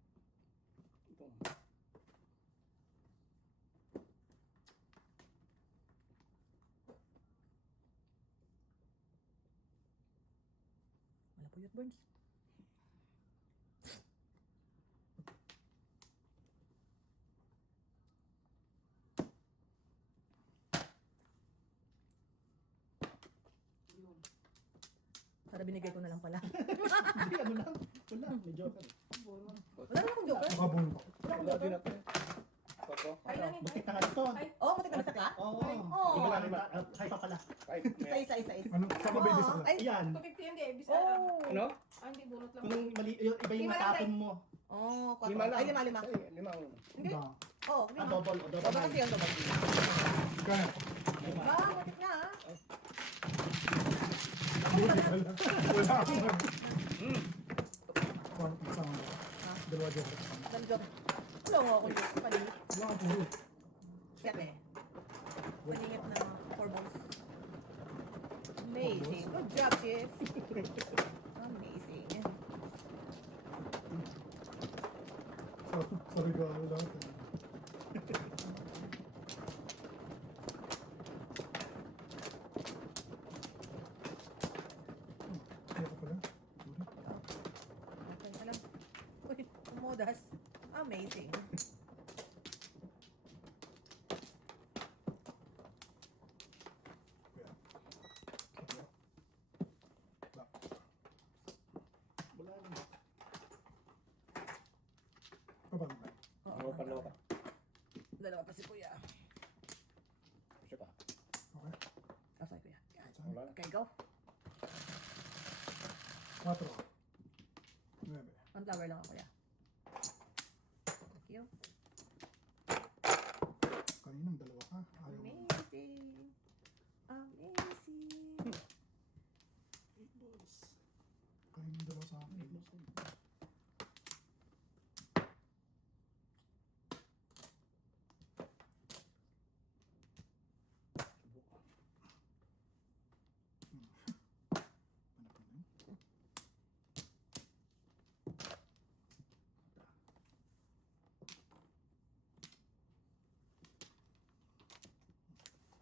Ito. Wala po yun, Burns. Para binigay ko na lang pala. Hindi, ano lang. Wala. May joker. Wala naman akong joker. Nakabungo ko. Wala din natin. Ito. Ay, nani. Butik na nga ito. Ay, Oh, matik na masakla? Oo. Oh. Wala na Hay pa pala. Ay, Isa. Ano? Sama ba yung isa ko? Ay, Ayan. 250 hindi, bisa. oh. ano? Hindi, bunot lang. Kung mali, iba yung Lima lang, natapon mo. Oh, Lima lang. Ay, lima. Ay, lima. Hindi. Ba? Oh, Ah, lima. double. Double kasi yun, double. Kaya. Ba, matik na ah. Wala akong isang dalawa dyan. Nandiyo. Wala nga ako dito. Paningit. Wala akong puro. Siyempre. Paningit na 4 balls. Amazing. Good job, Chief. Amazing. Sa regalo lahat. Kaya ko pala. Sorry. Okay ka lang. Uy, umodas. Amazing. Kaya. Kaya. Ba. Wala lang. Paano ba? Ano pa ka? Dalawa pa si Kuya. Siya pa. Okay. Asay Kuya. Yan. Saan? Wala. Okay, go. 4. 9. One flower lang ako, Kuya. Thank you. Kaninang dalawa ka. Ayaw mo. Amazing. Amazing. Kaninang dalawa sa akin.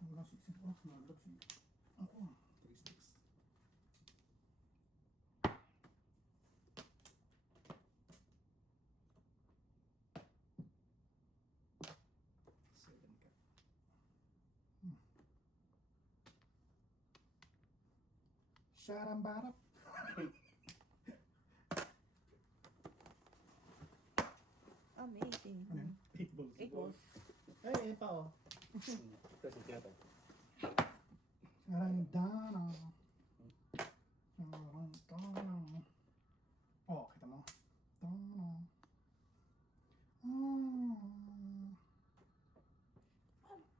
Wala si nalap si ako. 3 sticks. Seven ka. Sharambarap. Amazing. Ano yun? 8 balls. 8 balls. Ay, pa oh. Kasi tiyata. Sarandana. Sarandana. Oh, kita mo. Dana.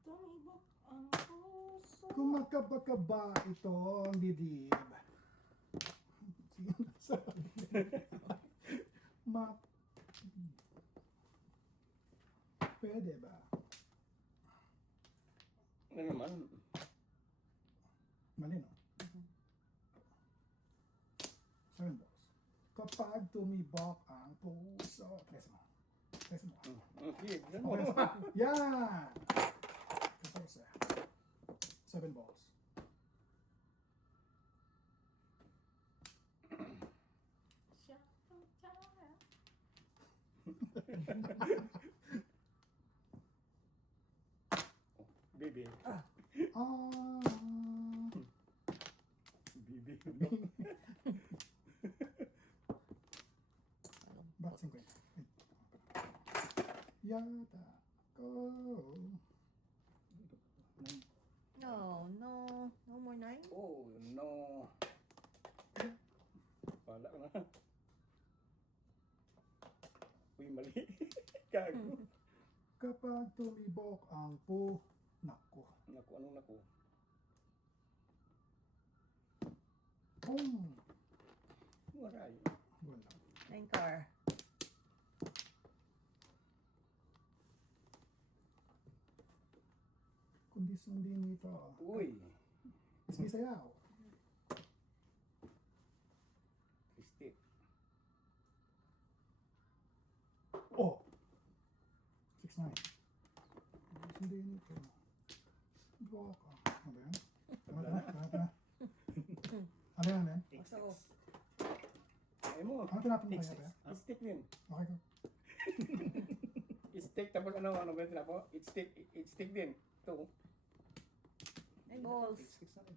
Tumibok ang puso. Kumakaba-kaba ito ang didib. Sige na sabi. Ma... Pwede ba? Ano naman? Mali, no? 7 balls. Kapag tumibok ang puso. Press mo. Press mo. Okay, ganun Okay, mo. yan! 14. 7 balls. Siya ang tara. Baby. Ah, Baby. back 50. Yata ko. No. No more 9? Oh, no. Wala na. Uy, mali. Gago. Kapag tumibok ang po, nako. Naku, anong naku? Boom! Waray. Wala. 9 car. Kundi sundin nito. Uy. Ismisayaw. Steve. Oh! 6-9. Sundin nito. Block. Ano ba yan? Tama. Ano yan, eh? So, Ay mo. Ano tinapon mo kaya, ba? Stick din. Okay ko. Stick tapos ano ba tinapo? Stick din. Ito. 9 balls. 6 na rin.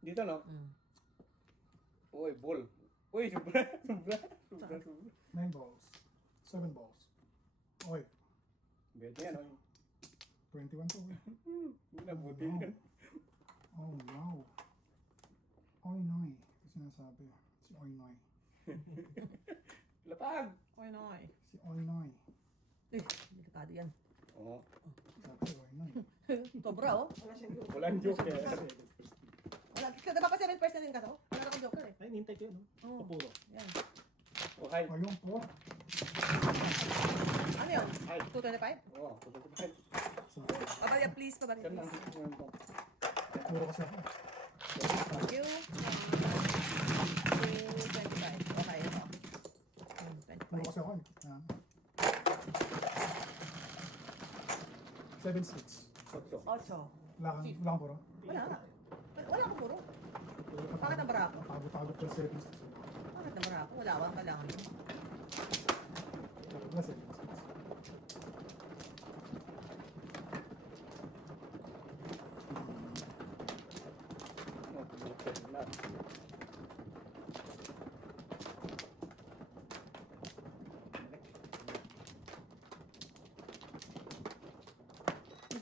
Dito no? Mm. Uy, ball. Uy, sobra. 9 balls. 7 balls. Okay. Bete yan, oy. 21 to. Nabuti Oh, yun. oh wow. Oy Noy. Ito sinasabi. Si Oy Noy. Lapag! Oy, noy. Si Oy Noy. Eh, delikado yan. Oo. Sabi si Oy Noy. Sobra, oh. Wala siyang joke. Walang joke eh. Wala, kada pa 7% din ka to? Wala akong joker eh. Ay, nintay ko yun. Oo. Papuro. Yan. Oh, hi. Ayun po. Ano yun? Hi. 225? Oo, tututupin. So, Pabarya, please. Pabarya, Yan lang. please. puro kasi ako. Thank you. 225. Okay, ito. Puro 25. kasi ako. Yan. 7 sticks. Sokso. 8. Wala kang puro. Wala. Wala akong puro. Bakit ang bara ako? Tago-tago ko 7 sticks. Bakit ang bara ako? Wala akong kailangan. Wala 7 sticks. Ano, tutupin na.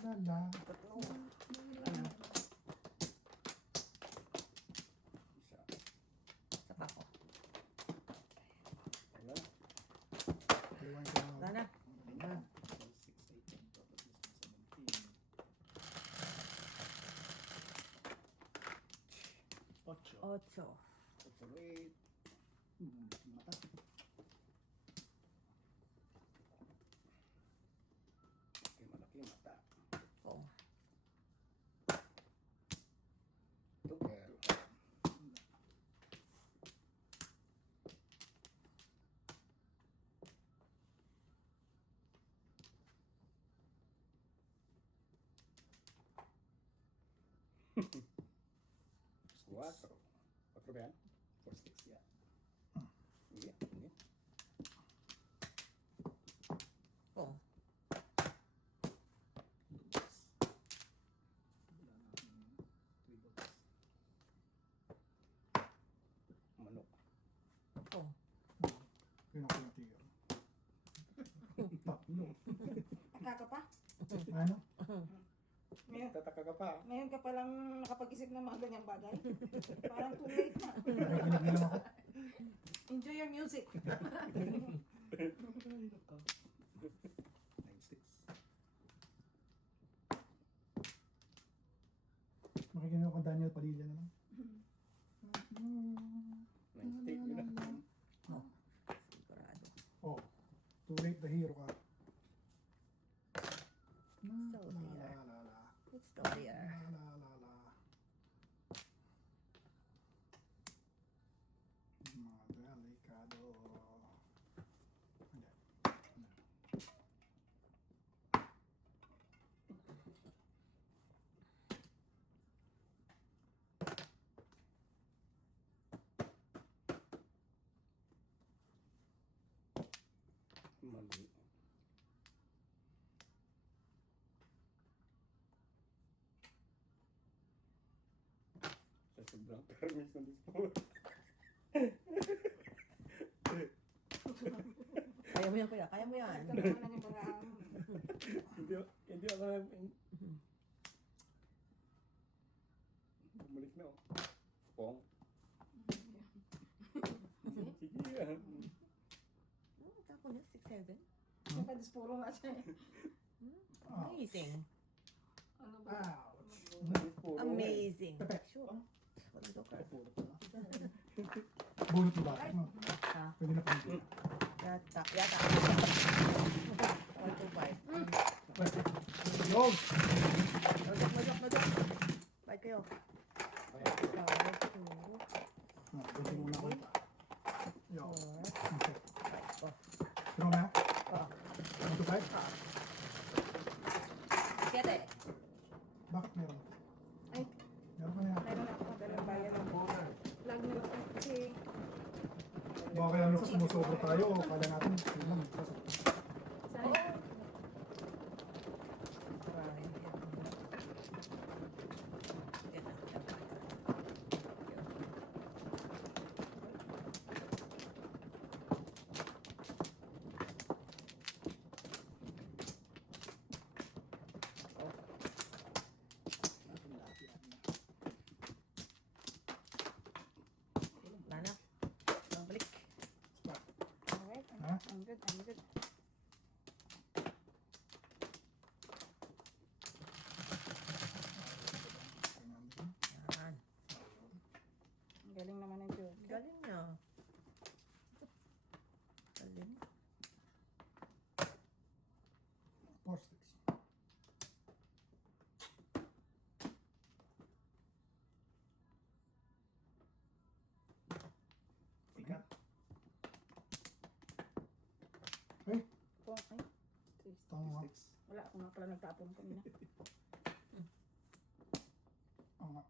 Wala. Ano? Isa. Sa pako. Ano? Iwan ko na. Wala na. Yan. 8. 8. Obsolete. Mata. Malaki mata. Oh. Tukel. Cuatro. Cuatro ba yan? 4 sticks, yeah. Hindi, hindi. Oh. Manok. Oh. Yun ako yung tigil. Tatlo. Taka ka pa? Ano? Ngayon, Tataka ka pa. ngayon ka palang nakapag-isip ng mga ganyang bagay. Parang too late na. Nagigilang ako. Enjoy your music. 9 sticks. Makikinig ako Daniel Padilla na lang. Nice take yun na. Sigurado. Oh, too late the hero ka. So La there. la la la. It's still there. La la la. Mga delikado. Hindi. Mali. Sa sobrang permis ng dispose. Kaya mo yan, kuya. Kaya mo yan. Ito naman ang parang Hindi ako bumalik na oh. Pong. Sige ah. Oh, tapo niya, 6-7. napadispuro nga siya eh. Amazing. Ano ba? Ouch. Amazing. Pepe. Sure. Walang joker. Papuro pala. Bunot mo ba? Ha? Pwede na pwede. Yata. Yata. 125. Yog! Majok. Bye kayo. 5, 2, Pwede muna ako. Yog. 4, Okay. 5. Oh. Pero na? Oh. 1 to 5? Kete. Bakit meron? Ay, Meron ka na yan. meron ako madalang bayan ng lagi na ako kasi Baka kaya minsan sumusobra tayo o kala natin yun lang. sana po. Ay, Tama. wala ako nga pala nagtapon kanina. Oo nga.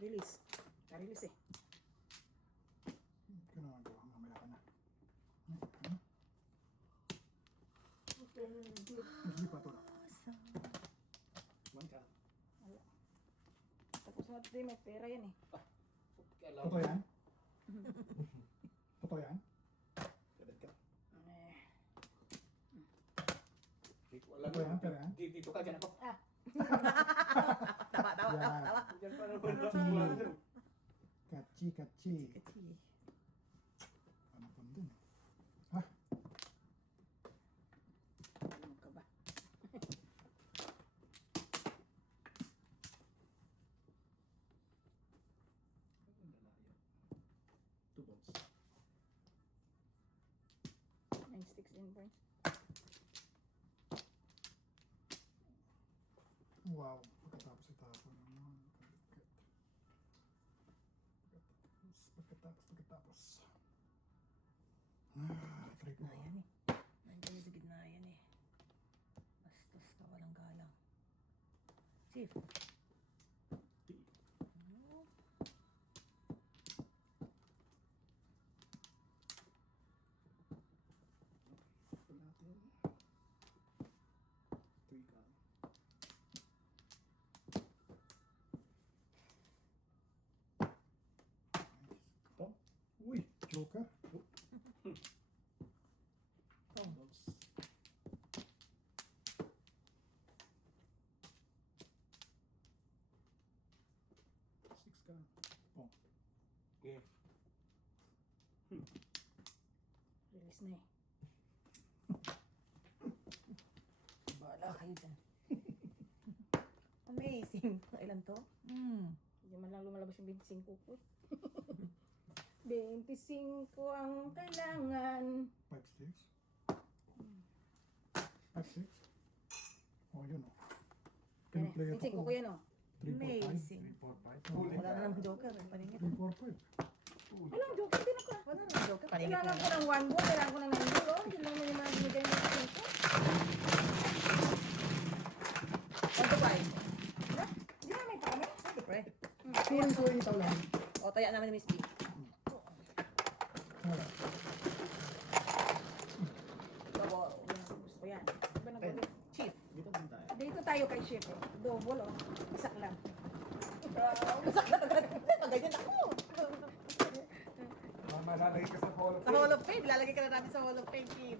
Release. Release eh. Ginagawa. Mamaya ka na. Hindi pa ito na. One ka. Tapos natin may pera yan eh. Totoo yan? Totoo yan? Kadad ka. Eh, Wala Totoo yan? Pero yan? Dito ka, dyan ako. Tawa. Dyan pa naman. Kachi. Kachi. Ano pa dun? ano ka ba? Two balls. 9 sticks in burns. Wow. Pagkatapos itapon naman. Pagkatapos. Try ko. Yan eh. Nandiyan sa gitna yan eh. Bastos ka, walang galang. Chief. Ito natin. Three ka. Ito. Uy, Joker. Balls. Six ka. Okay. Release na eh. Bahala kayo dyan. Amazing. Ilan to? Hindi man lang lumalabas yung 25 ko. 25 ang kailangan. 5 sticks. 5 sticks. Oh, yun oh. Yan Pinplay eh. 25 ko yan oh. 3, 4, 5. Amazing. 3, 4, 5. Wala na namang joker. Paningit. 3, 4, 5. Walang joke, hindi na ka. Wala na namang joker. Paningit Kailangan na ko ng 1 ball, kailangan ko ng 9 ball oh. Hindi lang naman yung mga binigay ng 5. 1 to 5. Hindi na may kami. Siyempre. Suwing itaw lang. O, taya namin ni Miss B. Wala. Double. Gusto ko yan. Diba nag- Chief. Dito din tayo. Dito tayo kay Chef eh. Double oh. Isak lang. Ganyan ako. Malalagay ka sa Hall of Sa Hall of Fame. Lalagay ka na namin sa Hall of Fame, Chief.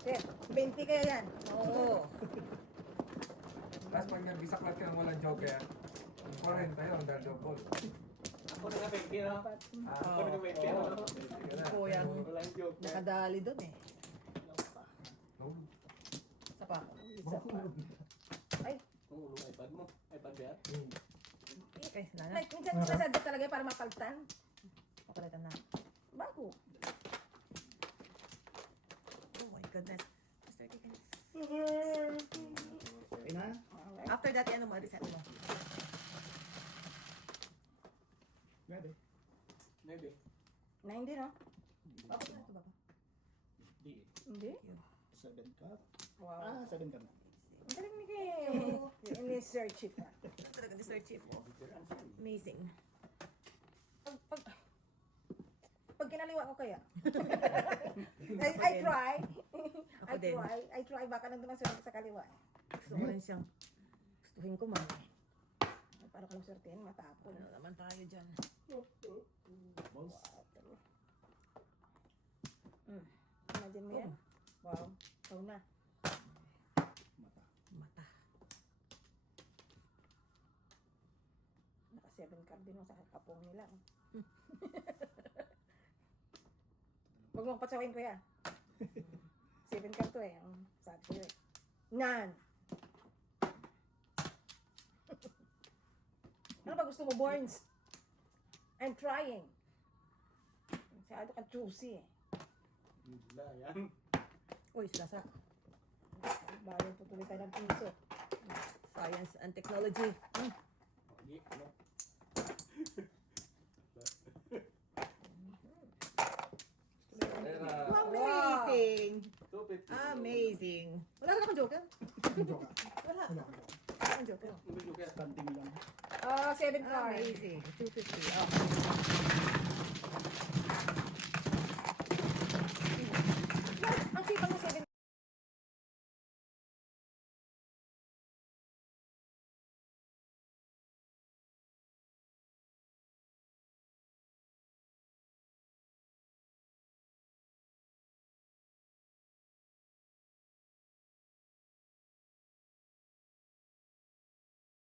Chef, 20 kaya yan. Oo. Tapos pag nag-bisaklat ka ng walang joker, 40 yun, dahil double. Ako na nga 20 na. Ako na nga 20 na. Ito yung Walang joke. nakadali doon eh. No? Sa pa. Isa pa. Ay, Kung ulong iPad mo. iPad ba yan? Okay, wala na. minsan sinasadya talaga para mapalitan. Papalitan na. Bago. Oh my goodness. Mr. Kikin. Okay na? Alright. After that, ano mo? Reset mo. Pwede. Maybe. 9 din oh. Bakit na ito ba? Di. Hindi? 7 ka. Wow. 7 ka na. Ang galing ni Kim. Ini Sir Chief ah. Ito talaga ni Sir Chief. Oh. Amazing. Pag kinaliwa ko kaya. I try. Ako din. I try. Baka nandun ang sa kaliwa. Gusto ko rin siyang gustuhin ko man. Ay, para ka lang swertein, matapon. Ano naman tayo dyan? Balls. Imagine mo yan. Wow. Ikaw na. Mata. Mata. Naka 7 card din mo sa kapong nila. Huwag mong patsawain ko yan. 7 card to eh. Ang sabi ko eh. Nan! Ano ba gusto mo, Borns? I'm trying. Masyado ka juicy eh. Wala yan. Uy, silasa. Bago tutuloy tayo ng piso. Science and technology. Di, ano? Pera. Amazing! 250. Amazing! Wala ka akong joker? Yung joke ka. Wala. Wala. Wala akong joker. Ang joker. Standing lang. 7 cards. Amazing. 250. Oh. Ang sipag ng 7